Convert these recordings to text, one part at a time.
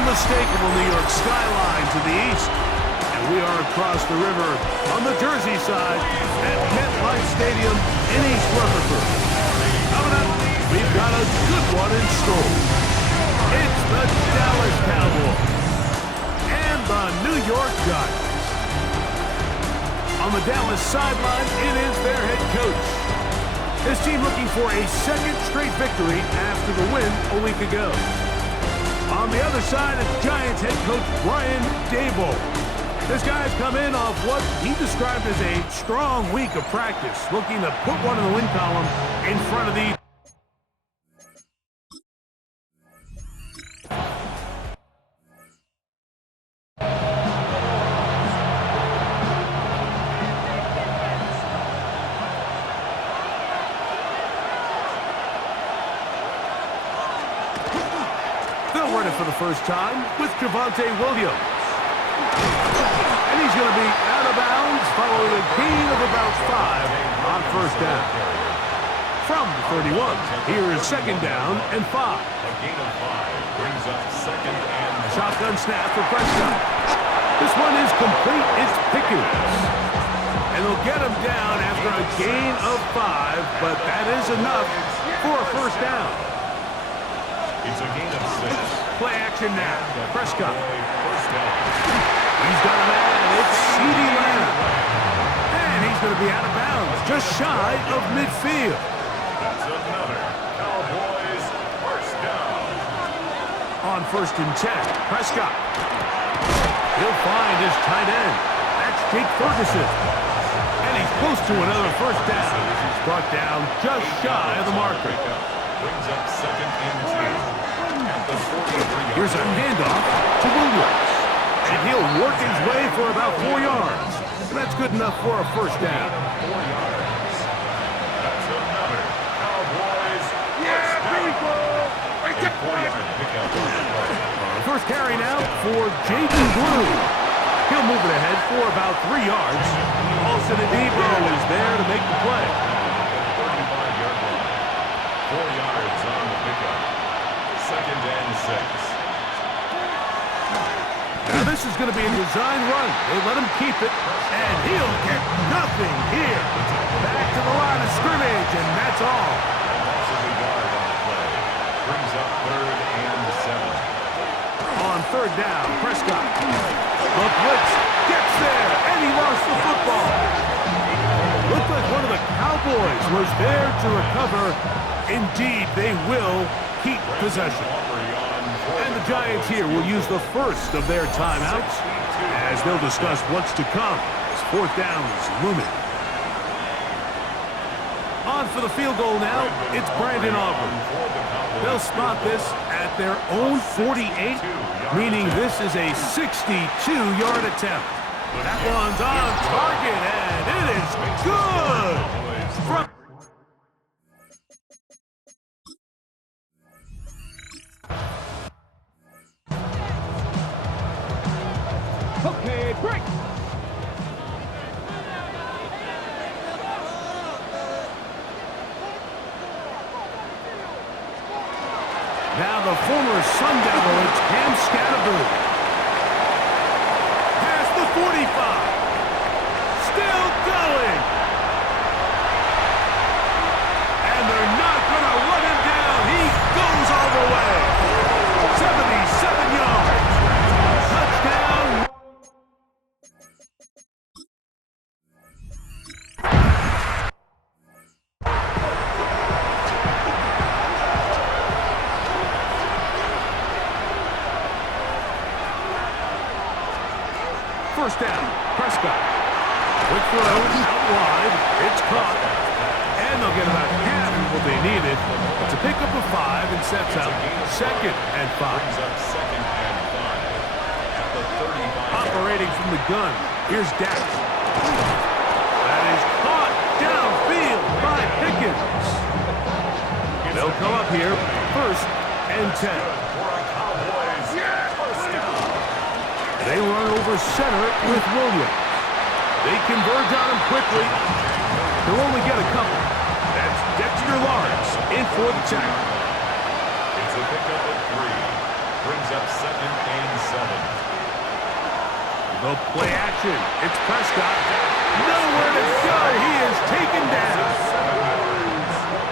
unmistakable New York skyline to the east. And we are across the river on the Jersey side at MetLife Stadium in East Rutherford. Coming up, we've got a good one in store. It's the Dallas Cowboys and the New York Giants. On the Dallas sideline, it is their head coach. His team looking for a second straight victory after the win a week ago. On the other side, it's Giants head coach Brian Daboll. This guy's come in off what he described as a strong week of practice, looking to put one in the win column in front of the... They'll run it for the first time with Javonte Williams. And he's going to be out of bounds following a gain of about 5 on first down. From the 31, here is second down and 5. A gain of 5 brings up second and... Shotgun snap for Prescott. This one is complete. It's Pickens. And they'll get him down after a gain of 5, but that is enough for a first down. It's a gain of 6. Play action now. Prescott. First down. He's got a man. It's CeeDee Lamb. And he's going to be out of bounds, just shy of midfield. That's another Cowboys first down. On first and 10, Prescott. He'll find his tight end. That's Jake Ferguson. And he's close to another first down. He's brought down just shy of the marker. Brings up second and 2. At the 43. Here's a handoff to Williams. And he'll work his way for about 4 yards. And that's good enough for a first down. 4 yards. That's another Cowboys first down. A 4-yard pickup. First carry now for Jaden Blue. He'll move it ahead for about 3 yards. Olsen and Debo is there to make the play. 35-yard line. 4 yards on the pickup. Second and 6. Now this is going to be a design run. They let him keep it, and he'll get nothing here. Back to the line of scrimmage, and that's all. Offensive guard on the play. Brings up third and 7. On third down, Prescott. The blitz gets there, and he lost the football. Looked like one of the Cowboys was there to recover. Indeed, they will keep possession. And the Giants here will use the first of their timeouts as they'll discuss what's to come as fourth down is looming. On for the field goal now, it's Brandon Aubrey. They'll spot this at their own 48, meaning this is a 62-yard attempt. That one's on target, and it is good. Okay, break. Now the former Sun Devil, it's Cam Scatterboo. Past the 45. Still going. And they're not going to run him down. He goes all the way. 77 yards. Touchdown. First down, Prescott. Quick throw, out wide. It's caught. And they'll get about half of what they needed to pick up a 5 and sets up second and 5. Second and 5. At the 35. Operating from the gun, here's Dak. That is caught downfield by Pickens. They'll come up here, first and 10. They run over center with Williams. They converge on him quickly. They'll only get a couple. That's Dexter Lawrence in for the tackle. It's a pickup of 3. Brings up second and The play action. It's Prescott. Nowhere to go. He is taken down.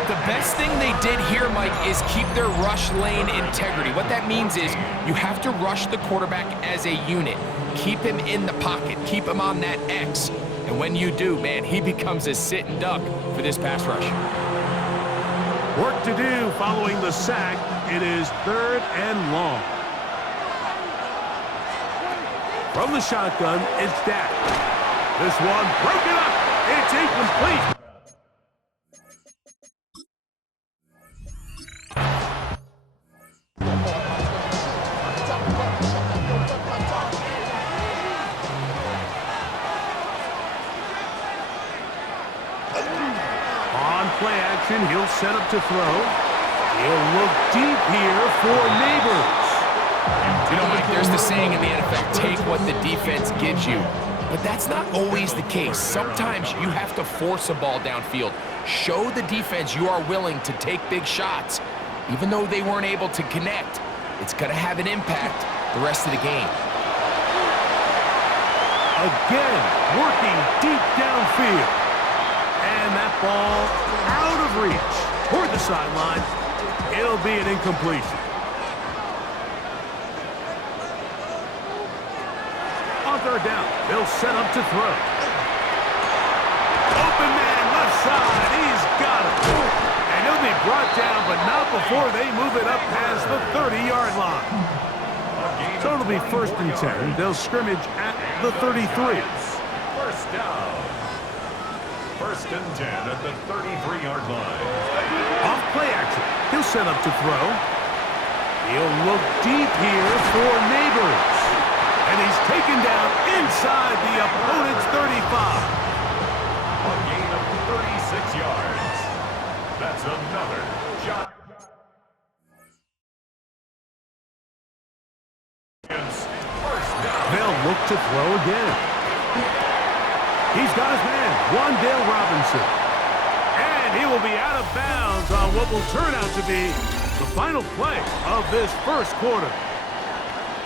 The best thing they did here, Mike, is keep their rush lane integrity. What that means is you have to rush the quarterback as a unit. Keep him in the pocket. Keep him on that X. And when you do, man, he becomes a sit-and duck for this pass rush. Work to do following the sack. It is 3rd and long. From the shotgun, it's Dak. This one broken up. It's incomplete. On play action, he'll set up to throw. He'll look deep here for Neighbors. You know, Mike, there's the saying in the NFL, take what the defense gives you. But that's not always the case. Sometimes you have to force a ball downfield. Show the defense you are willing to take big shots. Even though they weren't able to connect, it's going to have an impact the rest of the game. Again, working deep downfield. And that ball out of reach toward the sideline. It'll be an incompletion. On 3rd down, they'll set up to throw. Open man, left side, he's got it. And he'll be brought down, but not before they move it up past the 30-yard line. So it'll be 1st and 10. They'll scrimmage at the 33. First down. 1st and 10 at the 33-yard line. Off play action, he'll set up to throw. He'll look deep here for Neighbors. And he's taken down inside the opponent's 35. A gain of 36 yards. That's another shot. First down. They'll look to throw again. He's got his man, Wan'Dale Robinson. And he will be out of bounds on what will turn out to be the final play of this first quarter.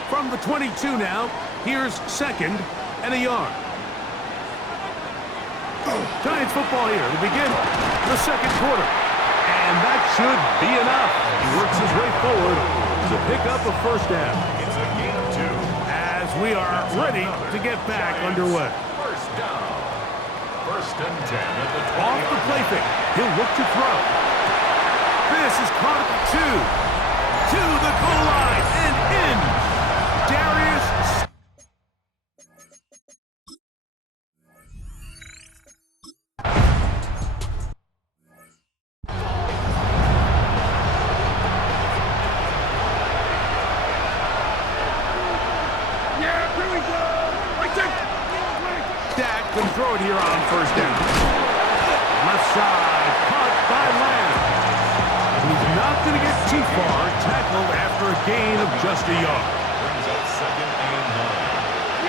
From the 22 now, here's 2nd and a yard. Giants football here to begin the 2nd quarter. And that should be enough. He works his way forward to pick up a 1st down. It's a gain of 2. As we are ready to get back underway. First down. 1st and 10 at the 20. Off the play fake. He'll look to throw. This is caught at 2. To the goal line and in. Darius. Dak can throw it here on 1st down. Left side, caught by Lamb. He's not going to get too far, tackled after a gain of just a yard. Brings up 2nd and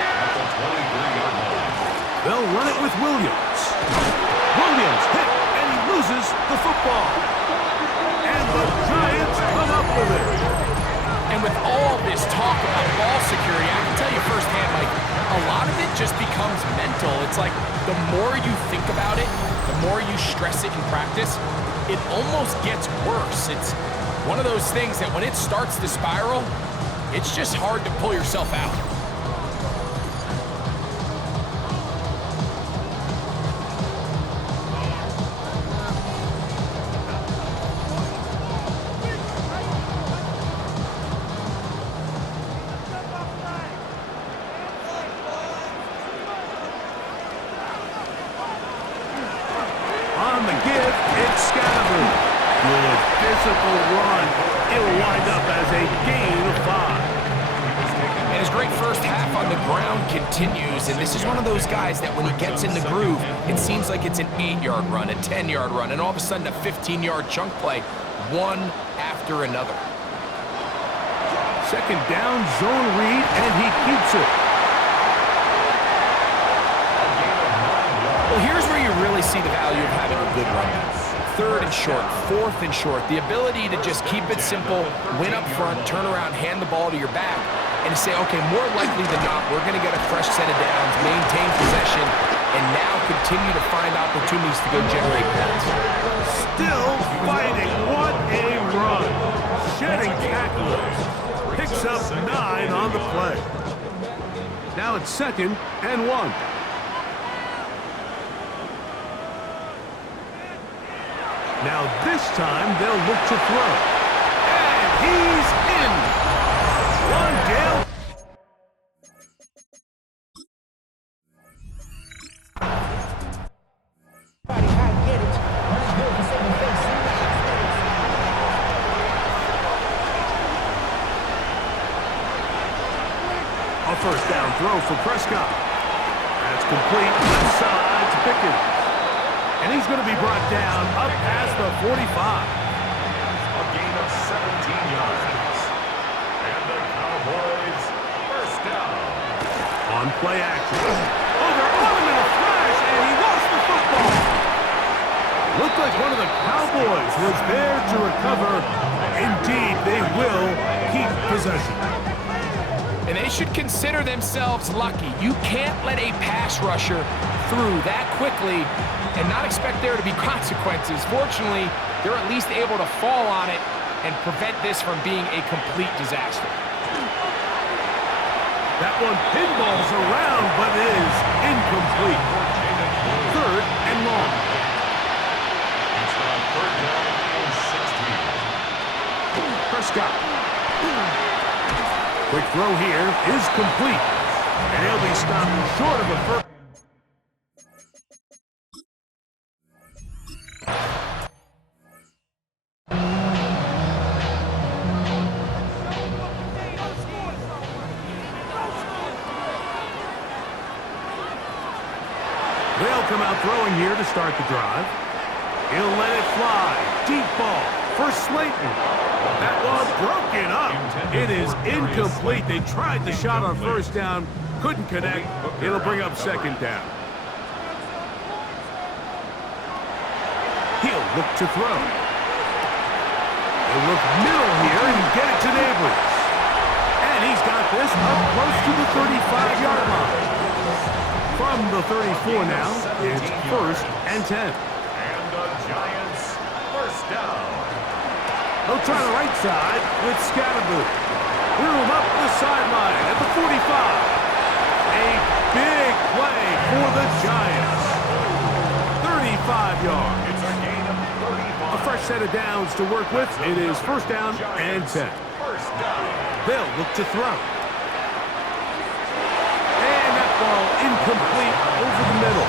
9 at the 23-yard line. They'll run it with Williams. Williams hit, and he loses the football. And the Giants come up with it. And with all this talk about ball security, I can tell you firsthand, Mike, a lot of it just becomes mental. It's like the more you think about it, the more you stress it in practice, it almost gets worse. It's one of those things that when it starts to spiral, it's just hard to pull yourself out. On the give, it's Scatterby. Good physical run. It'll wind up as a gain of 5. And his great first half on the ground continues, and this is one of those guys that when he gets in the groove, it seems like it's an 8-yard run, a 10-yard run, and all of a sudden a 15-yard chunk play, one after another. 2nd down, zone read, and he keeps it. Well, here's where you really see the value of having a good run. 3rd and short, 4th and short, the ability to just keep it simple, win up front, turn around, hand the ball to your back, and to say, okay, more likely than not, we're going to get a fresh set of downs, maintain possession, and now continue to find opportunities to go generate points. Still fighting. What a run. Shedding tacklers. Picks up 9 on the play. Now it's 2nd and 1. Now this time they'll look to throw. And he's in. One down. A first down throw for Prescott. That's complete. Left side to Pickens. And he's going to be brought down up past the 45. A gain of 17 yards. And the Cowboys first down. On play action. Oh, they're on him in a flash, and he lost the football. Looked like one of the Cowboys was there to recover. Indeed, they will keep possession. And they should consider themselves lucky. You can't let a pass rusher through that quickly and not expect there to be consequences. Fortunately, they're at least able to fall on it and prevent this from being a complete disaster. That one pinballs around, but is incomplete. 3rd and long. It's on 3rd down and 16. Prescott. Quick throw here is complete. And he'll be stopped short of a first. They'll come out throwing here to start the drive. He'll let it fly. Deep ball for Slayton. That was broken up. It is incomplete. They tried the shot on first down. Couldn't connect. It'll bring up 2nd down. He'll look to throw. He'll look middle here and get it to Neighbors. And he's got this up close to the 35-yard line. From the 34 now, it's 1st and 10. And the Giants first down. They'll try the right side with Scatterboot. Room up the sideline at the 45. A big play for the Giants. 35 yards. It's a gain of 35. A fresh set of downs to work with. It is 1st down and 10. First down. They'll look to throw. And that ball incomplete over the middle.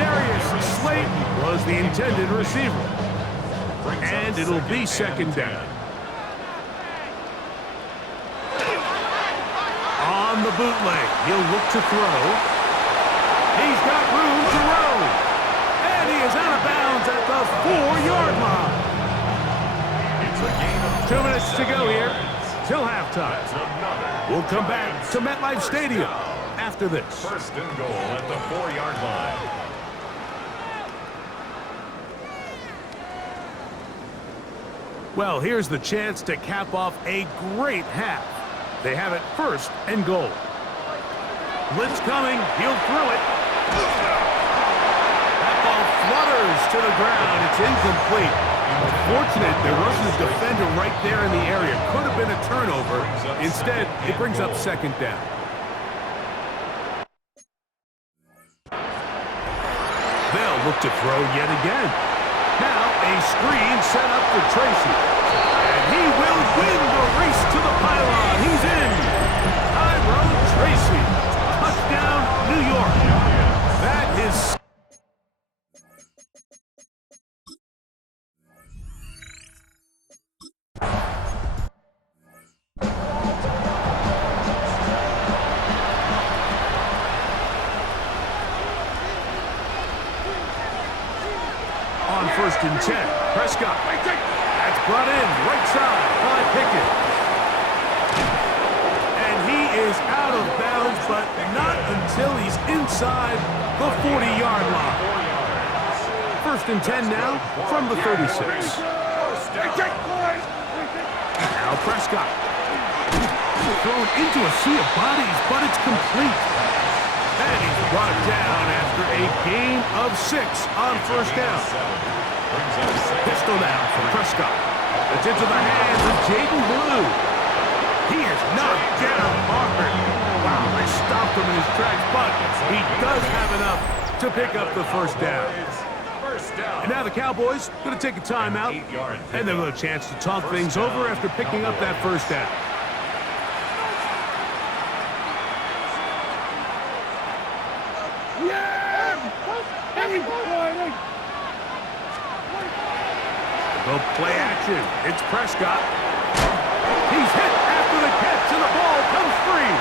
Darius Slayton was the intended receiver. And it'll be 2nd down. On the bootleg, he'll look to throw. He's got room to roll. And he is out of bounds at the 4-yard line. It's a gain of 2 minutes to go here till halftime. That's another. We'll come back to MetLife Stadium after this. 1st and goal at the 4-yard line. Well, here's the chance to cap off a great half. They have it 1st and goal. Blitz coming. He'll throw it. That ball flutters to the ground. It's incomplete. Unfortunate, there wasn't a defender right there in the area. Could have been a turnover. Instead, it brings up 2nd down. They'll look to throw yet again. Now a screen set up for Tracy. And he will win the race to the pylon. He's in. Tyrone Tracy. Touchdown, New York. That is... On 1st and 10, Prescott. That's brought in right side by Pickens. And he is out of bounds, but not until he's inside the 40-yard line. First and 10 now from the 36. Now Prescott. Thrown into a sea of bodies, but it's complete. And he's brought down after a gain of 6 on first down. Pistol now for Prescott. It's into the hands of Jaden Blue. He is knocked down hard. Wow, they stopped him in his tracks, but he does have enough to pick up the first down. And now the Cowboys going to take a timeout, and they'll have a chance to talk things over after picking up that first down. Go play action. It's Prescott. He's hit after the catch, and the ball comes free.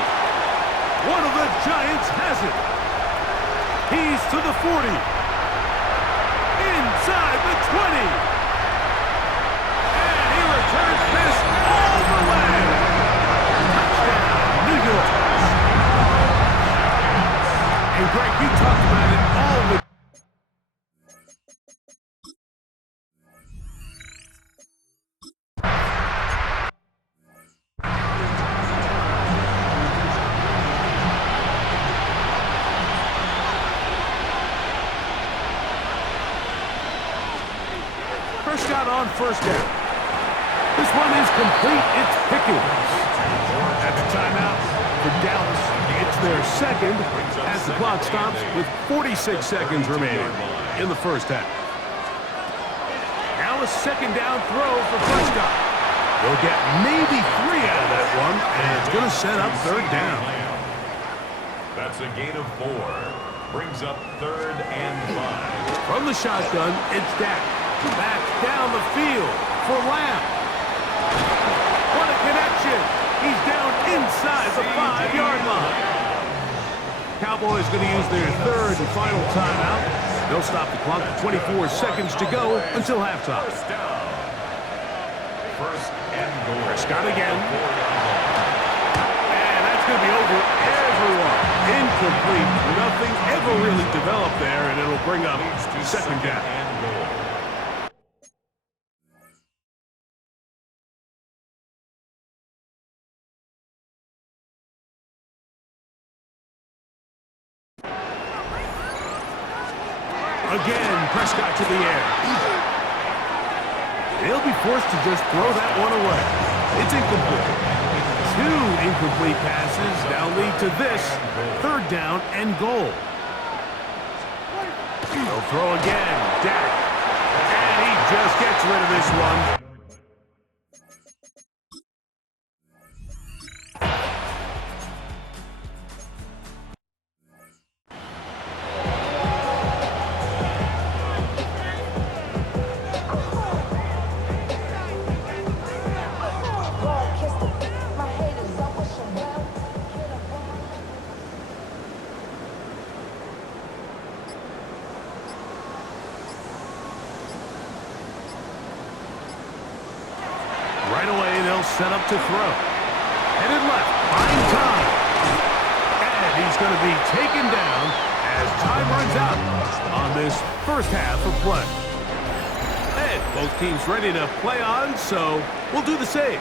One of the Giants has it. He's to the 40. Inside the 20. And he returns this all the way. Touchdown, New York. And Greg, you talked about it all the Prescott on first down. This one is complete. It's Pickens. At the timeout for Dallas. It's their second as the clock stops with 46 seconds remaining in the first half. Now a second down throw for Prescott. They'll get maybe 3 out of that one, and it's going to set up third down. That's a gain of 4. Brings up 3rd and 5. From the shotgun, it's Dak. Back down the field for Lamb. What a connection. He's down inside the 5-yard line. Cowboys going to use their third and final timeout. They'll stop the clock with 24 seconds to go until halftime. First and goal. Prescott again. And that's going to be over everyone. Incomplete. Nothing ever really developed there, and it'll bring up second down. Again, Prescott to the air. They'll be forced to just throw that one away. It's incomplete. 2 incomplete passes now lead to this third down and goal. They'll throw again. Dak. And he just gets rid of this one. Right away, they'll set up to throw. Headed left, buying time. And he's going to be taken down as time runs out on this first half of play. And both teams ready to play on, so we'll do the same.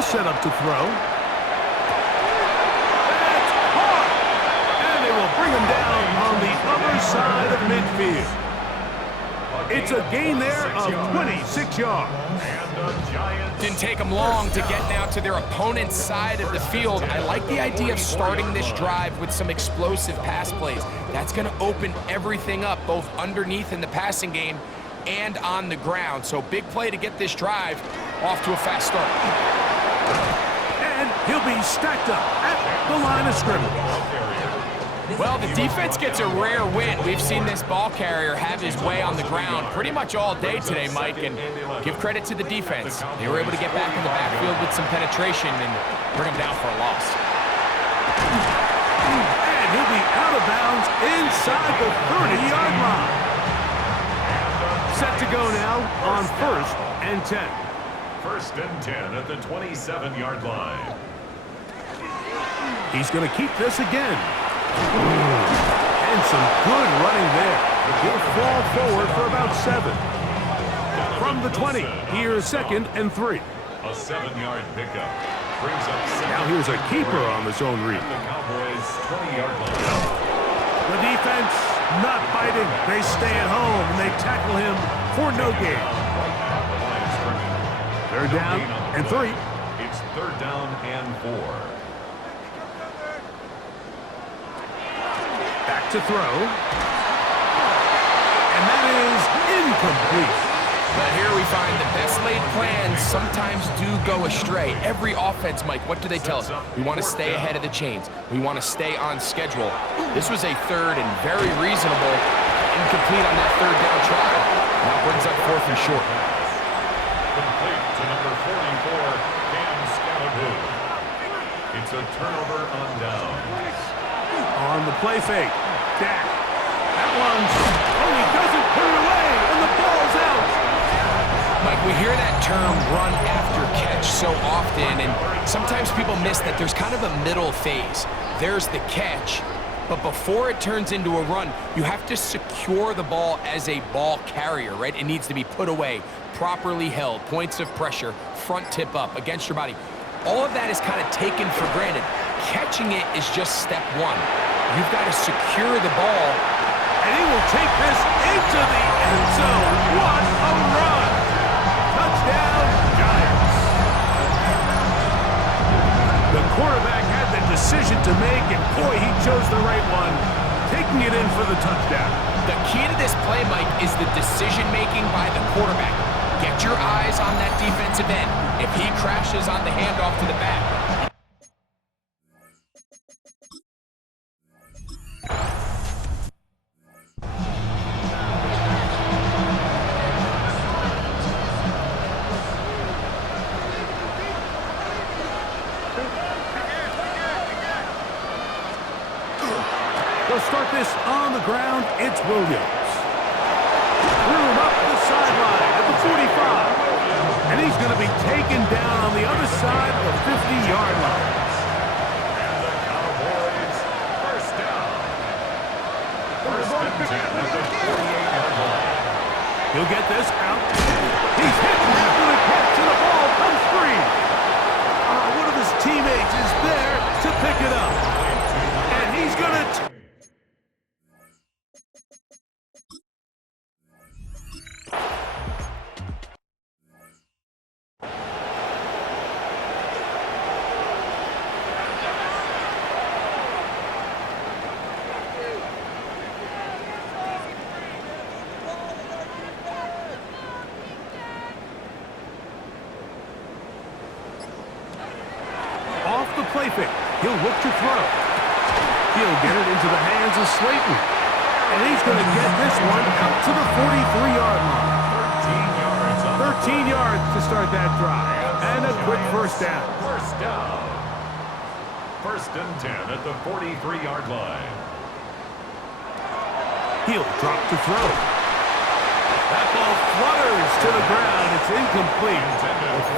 Set up to throw. That's caught! And they will bring him down on the other side of midfield. It's a gain there of 26 yards. Didn't take them long to get now to their opponent's side of the field. I like the idea of starting this drive with some explosive pass plays. That's going to open everything up, both underneath in the passing game and on the ground. So big play to get this drive off to a fast start. And he'll be stacked up at the line of scrimmage. Well, the defense gets a rare win. We've seen this ball carrier have his way on the ground pretty much all day today, Mike, and give credit to the defense. They were able to get back in the backfield with some penetration and bring him down for a loss. And he'll be out of bounds inside the 30-yard line. Set to go now on 1st and 10. 1st and 10 at the 27-yard line. He's going to keep this again. And some good running there. He'll fall forward for about 7. From the 20, here's 2nd and 3. A 7-yard pickup. Brings up 7. Now here's a keeper on the zone read. The Cowboys' 20-yard line. The defense not biting. They stay at home and they tackle him for no gain. 3rd down and 3. It's 3rd down and 4. Back to throw. And that is incomplete. But here we find the best laid plans sometimes do go astray. Every offense, Mike, what do they tell us? We want to stay ahead of the chains. We want to stay on schedule. This was a 3rd and very reasonable incomplete on that 3rd down try. Now brings up 4th and short. Complete to number 44, Cam Scalaboo. It's a turnover on downs. On the play fake. Dak. That one's... Oh, he doesn't put it away, and the ball's out. Mike, we hear that term run after catch so often, and sometimes people miss that there's kind of a middle phase. There's the catch, but before it turns into a run, you have to secure the ball as a ball carrier, right? It needs to be put away, properly held, points of pressure, front tip up against your body. All of that is kind of taken for granted. Catching it is just step 1. You've got to secure the ball. And he will take this into the end zone. What a run! Touchdown, Giants. The quarterback had the decision to make, and boy, he chose the right one, taking it in for the touchdown. The key to this play, Mike, is the decision-making by the quarterback. Get your eyes on that defensive end. If he crashes on the handoff to the back, they'll start this on the ground. It's Williams. Threw him up the sideline at the 45. And he's going to be taken down on the other side of the 50-yard line. And the Cowboys, 1st down. 1st and 10 at the 48-yard line. He'll get this out. He's hitting after the catch, and the ball comes free. One of his teammates is there to pick it up. And he's going to... play fake. He'll look to throw. He'll get it into the hands of Slayton. And he's going to get this one out to the 43-yard line. 13 yards to start that drive. And a quick 1st down. 1st down. 1st and 10 at the 43-yard line. He'll drop to throw. That ball flutters to the ground. It's incomplete.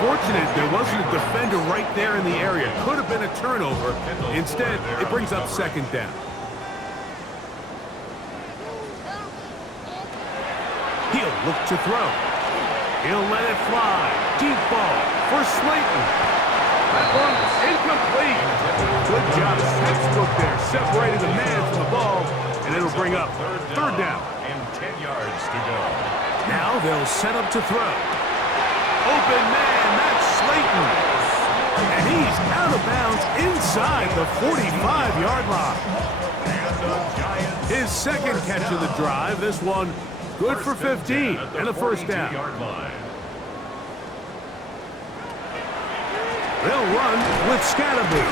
Fortunate there wasn't a defender right there in the area. Could have been a turnover. Instead, it brings up 2nd down. He'll look to throw. He'll let it fly. Deep ball for Slayton. That one's incomplete. Good job. Textbook there. Separated the man from the ball. And it'll bring up 3rd down. And 10 yards to go. Now they'll set up to throw. Open man, that's Slayton. And he's out of bounds inside the 45-yard line. His 2nd catch of the drive. This one good for 15 and a 1st down. They'll run with Scalaboo.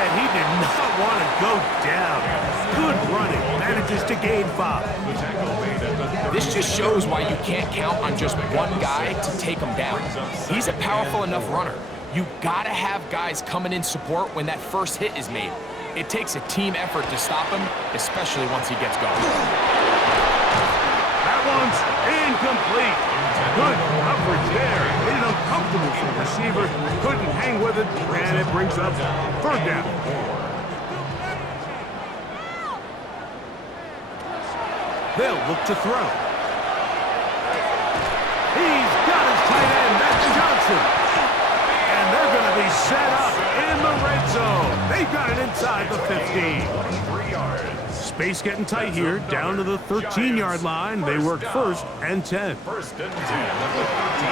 And And he did not want to go down. Good running. Manages to gain 5. This just shows why you can't count on just one guy to take him down. He's a powerful enough runner. You gotta have guys coming in support when that first hit is made. It takes a team effort to stop him, especially once he gets going. That one's incomplete. Good coverage there. Made it uncomfortable for the receiver. Couldn't hang with it, and it brings up 3rd down. They'll look to throw. He's got his tight end. That's Johnson. And they're going to be set up in the red zone. They've got it inside the 15. Space getting tight here. Down to the 13-yard line. They work 1st and 10. First and 10.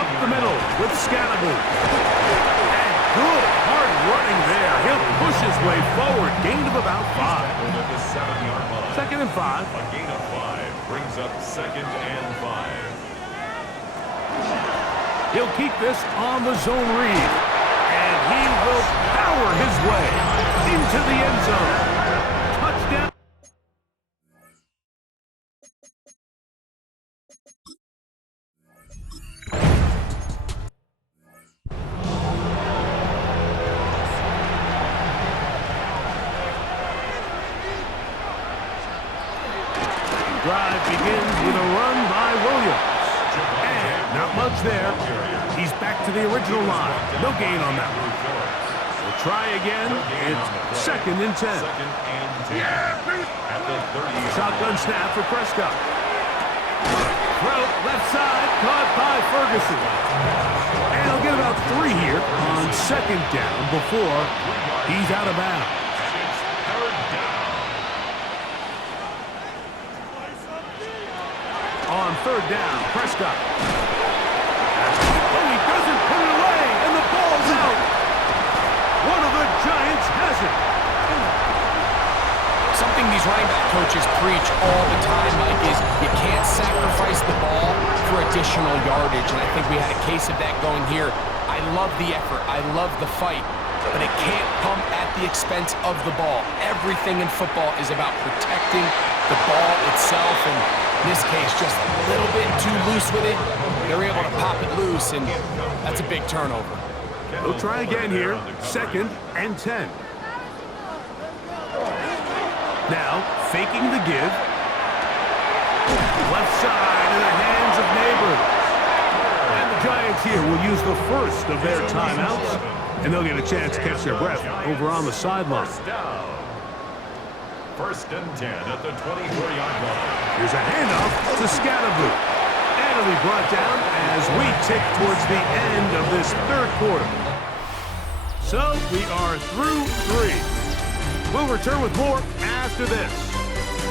Up the middle with Scannable. And good hard running there. He'll push his way forward. Gain of about 5. 2nd and 5. A gain of 5 brings up 2nd and 5. He'll keep this on the zone read. And he will power his way into the end zone. Touchdown. Drive begins with a run by Williams. And not much there. He's back to the original line. No gain on that one. We'll try again. It's 2nd and 10. Shotgun snap for Prescott. Throw left side, caught by Ferguson. And he'll get about 3 here on 2nd down before he's out of bounds. On 3rd down, Prescott. Oh, he doesn't put it away, and the ball's out. One of the Giants has it. Something these running back coaches preach all the time, Mike, is you can't sacrifice the ball for additional yardage, and I think we had a case of that going here. I love the effort. I love the fight, but it can't come at the expense of the ball. Everything in football is about protecting the ball itself, and in this case, just a little bit too loose with it. They're able to pop it loose, and that's a big turnover. We'll try again here. 2nd and 10. Now, faking the give. Left side in the hands of Neighbors. And the Giants here will use the first of their timeouts, and they'll get a chance to catch their breath over on the sideline. 1st and 10 at the 24-yard line. Here's a handoff to Scannable. And it'll be brought down as we tick towards the end of this 3rd quarter. So we are through 3. We'll return with more after this.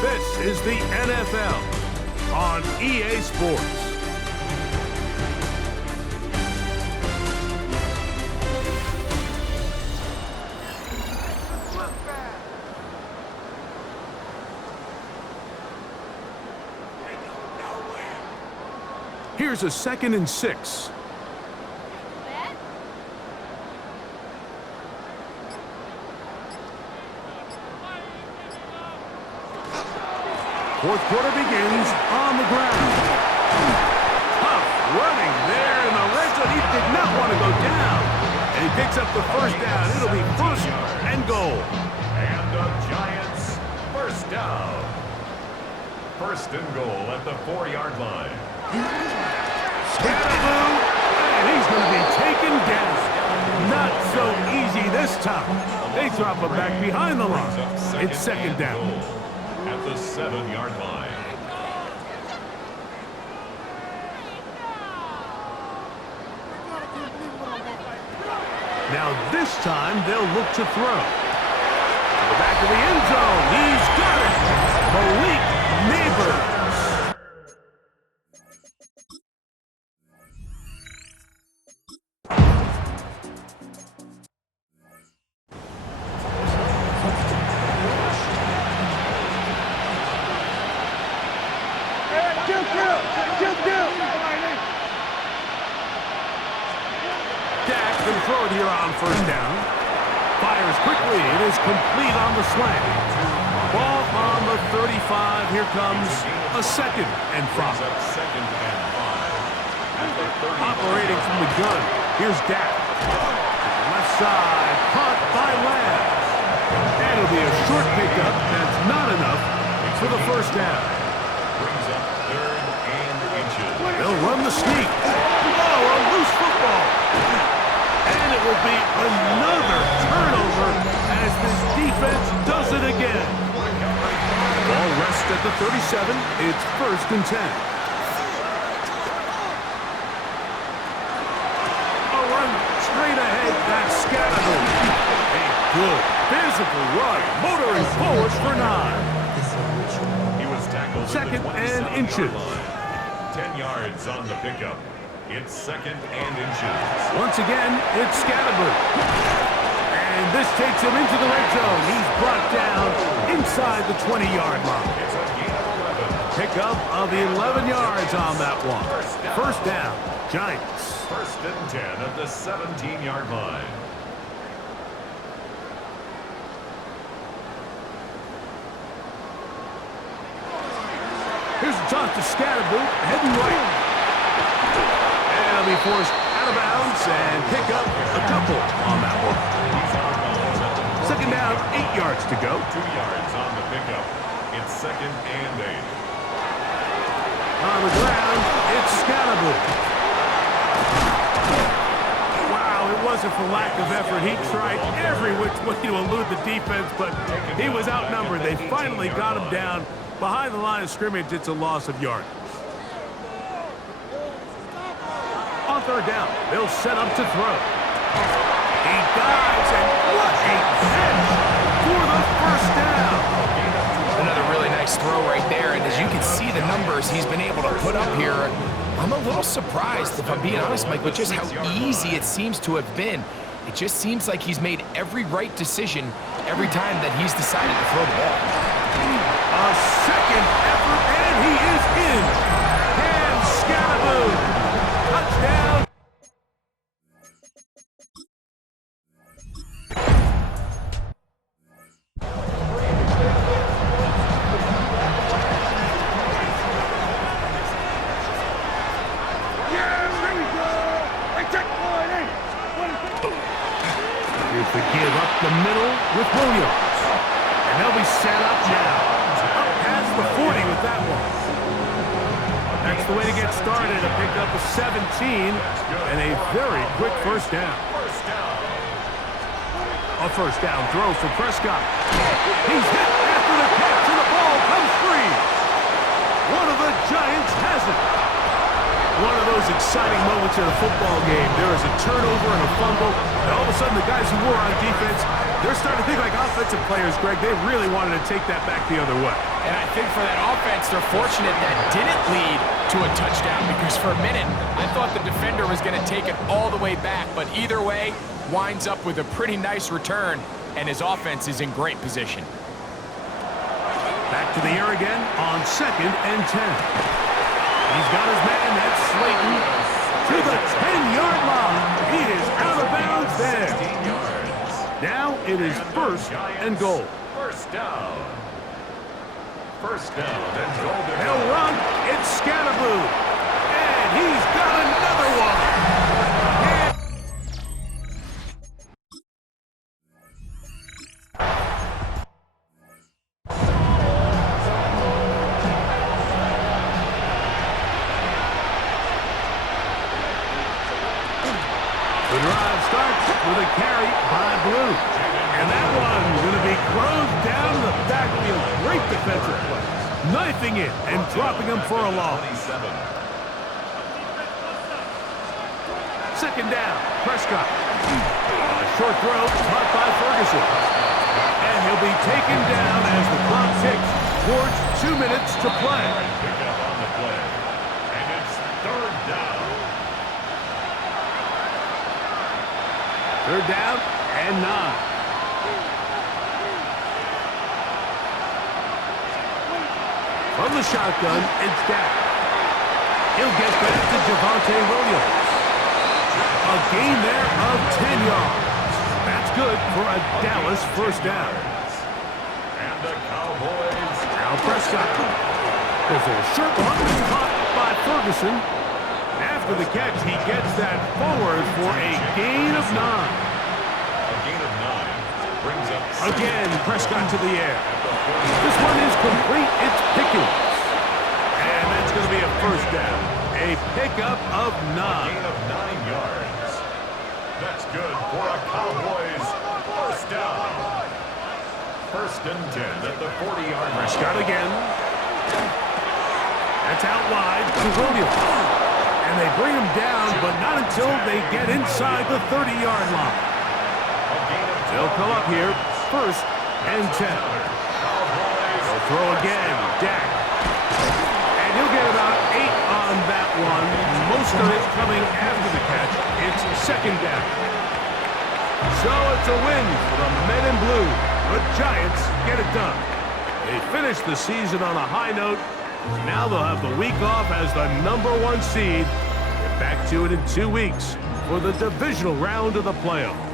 This is the NFL on EA Sports. Here's a 2nd and 6. 4th quarter begins on the ground. Tough running there in the red zone. He did not want to go down. And he picks up the 1st down. It'll be 1st and goal. And the Giants 1st down. 1st and goal at the 4-yard line. Scannable, and he's going to be taken down. Not so easy this time. They drop him back behind the line. It's 2nd down. At the 7-yard line. Now this time they'll look to throw. To the back of the end zone. He's got it. Malik Neighbors. Dak can throw it here on 1st down. 5 fires quickly. It is complete on the slant. Ball on the 35. Here comes a 2nd and 5. Operating from the gun. Here's Dak. Left side. Caught by Lamb. And it'll be a short pickup. That's not enough for the first down. Brings up 3rd and inches. They'll run the sneak. Oh, a loose football. And it will be another turnover as this defense does it again. Ball rests at the 37. It's 1st and 10. A run straight ahead. That's Scattergood. A good physical run. Motoring forward for 9. He was tackled 2nd and inches. 10 yards on the pickup. It's 2nd and inches. Once again, it's Scattergood. And this takes him into the red zone. He's brought down inside the 20-yard line. It's a gain of 11. Pickup of 11 yards on that one. First down, Giants. 1st and 10 at the 17-yard line. Here's the toss to Scattergood, heading right. And he'll be forced out of bounds and pick up a couple on that one. 2nd down, 8 yards to go. 2 yards on the pickup. It's 2nd and 8. On the ground, it's Scattergood. Wow, it wasn't for lack of effort. He tried every which way to elude the defense, but he was outnumbered. They finally got him down behind the line of scrimmage. It's a loss of yardage. On 3rd down, they'll set up to throw. He dives, and what a catch for the first down. Another really nice throw right there, and as you can see the numbers he's been able to put up here, I'm a little surprised, if I'm being honest, Mike, with just how easy it seems to have been. It just seems like he's made every right decision every time that he's decided to throw the ball. A 2nd effort, and he is in. And Scattergood. Touchdown. Here's the give up the middle with Williams. And they'll be set up now. Up past the 40 with that one. That's the way to get started. A pick up of 17 and a very quick first down. A first down throw for Prescott. He's hit after the catch and the ball comes free. One of the Giants has it. One of those exciting moments in a football game. There is a turnover and a fumble, and all of a sudden the guys who were on defense, they're starting to think like offensive players, Greg. They really wanted to take that back the other way. And I think for that offense, they're fortunate that didn't lead to a touchdown, because for a minute, I thought the defender was going to take it all the way back. But either way, winds up with a pretty nice return, and his offense is in great position. Back to the air again on 2nd and 10. He's got his man, that's Slayton, to the 10-yard line. He is out of bounds there. Now it is 1st and goal. First down. First down and goal. They'll run. It's Scattergood. And he's got another one. The drive starts with a carry by Blue. And that one's going to be closed down the backfield. Great defensive play. Knifing it and dropping him for a loss. 2nd down, Prescott. A short throw caught by Ferguson. And he'll be taken down as the clock ticks towards 2 minutes to play. Pick up on the play. And it's 3rd down. 3rd down and 9. From the shotgun, it's Dak. He'll get back to Javonte Williams. A gain there of 10 yards. That's good for a Dallas first down. And the Cowboys. Now Prescott. Goes a short one, caught by Ferguson. After the catch, he gets that forward for a gain of 9. A gain of 9 brings up. Again, Prescott to the air. This one is complete. It's Pickens. And that's going to be a first down. A pickup of 9. Gain of 9 yards. That's good for a Cowboys first down. First and 10 at the 40-yard line. Prescott again. That's out wide to Williams. And they bring him down, but not until they get inside the 30-yard line. They'll come up here, first and 10. They'll throw again, Dak. And he'll get about 8 on that one. Most of it coming after the catch. It's second down. So it's a win for the men in blue. The Giants get it done. They finish the season on a high note. Now they'll have the week off as the #1 seed. Get back to it in 2 weeks for the divisional round of the playoffs.